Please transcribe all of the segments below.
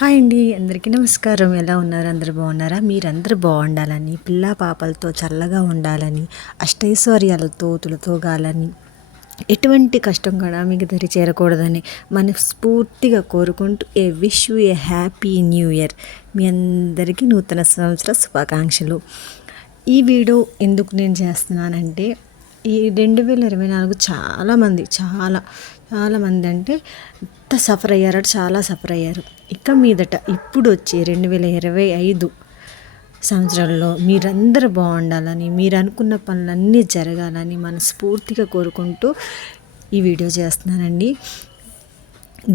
Hi అండి, అందరికీ నమస్కారం. ఎలా ఉన్నారు? అందరూ బాగున్నారా? మీరందరూ బాగుండాలని, పిల్ల పాపలతో చల్లగా ఉండాలని, అష్టైశ్వర్యాలతో తులతూగాలని, ఎటువంటి కష్టం కూడా మీకు దరి చేరకూడదని మనస్ఫూర్తిగా కోరుకుంటూ wish you a happy new year. మీ అందరికీ నూతన సంవత్సర శుభాకాంక్షలు. ఈ వీడియో ఎందుకు నేను చేస్తున్నానంటే, ఈ 2024 చాలామంది అంటే ఎంత సఫర్ అయ్యారంటే చాలా సఫర్ అయ్యారు. ఇక మీదట ఇప్పుడు వచ్చే 2025 సంవత్సరంలో మీరందరూ బాగుండాలని, మీరు అనుకున్న పనులన్నీ జరగాలని మనస్ఫూర్తిగా కోరుకుంటూ ఈ వీడియో చేస్తున్నానండి.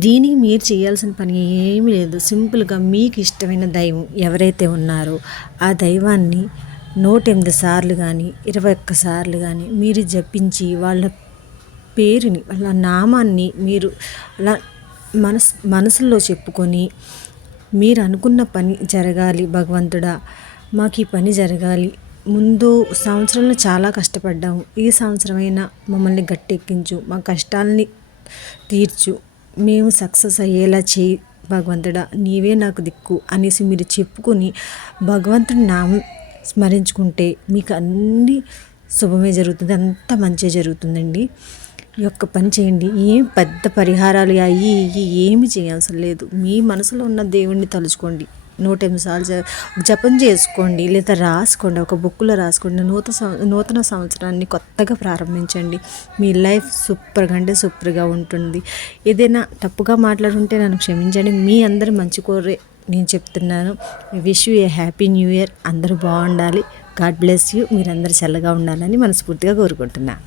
దీనికి మీరు చేయాల్సిన పని ఏమీ లేదు. సింపుల్గా మీకు ఇష్టమైన దైవం ఎవరైతే ఉన్నారో ఆ దైవాన్ని 108 సార్లు కానీ 21 సార్లు కానీ మీరు జపించి వాళ్ళ పేరుని, వాళ్ళ నామాన్ని మీరు అలా మనసులో చెప్పుకొని, మీరు అనుకున్న పని జరగాలి, భగవంతుడా మాకు ఈ పని జరగాలి, ముందు సంవత్సరంలో చాలా కష్టపడ్డాము, ఈ సంవత్సరమైనా మమ్మల్ని గట్టెక్కించు, మా కష్టాలని తీర్చు, మేము సక్సెస్ అయ్యేలా చేయి భగవంతుడా, నీవే నాకు దిక్కు అనేసి మీరు చెప్పుకొని భగవంతుడి నామం స్మరించుకుంటే మీకు అన్ని శుభమే జరుగుతుంది, అంత మంచి జరుగుతుందండి. ఈ యొక్క పని చేయండి. ఏం పెద్ద పరిహారాలు అయ్యి ఏమి చేయాల్సిన లేదు. మీ మనసులో ఉన్న దేవుణ్ణి తలుచుకోండి, 108 సార్లు జపం చేసుకోండి, లేదా రాసుకోండి, ఒక బుక్లో రాసుకోండి. నూతన సంవత్సరాన్ని కొత్తగా ప్రారంభించండి. మీ లైఫ్ సూపర్గా ఉంటుంది. ఏదైనా తప్పుగా మాట్లాడుంటే నన్ను క్షమించండి. మీ అందరి మంచి కోరే నేను చెప్తున్నాను. Wish you a happy new year. అందరూ బాగుండాలి. God bless you. మీరందరూ చల్లగా ఉండాలని మనస్ఫూర్తిగా కోరుకుంటున్నాను.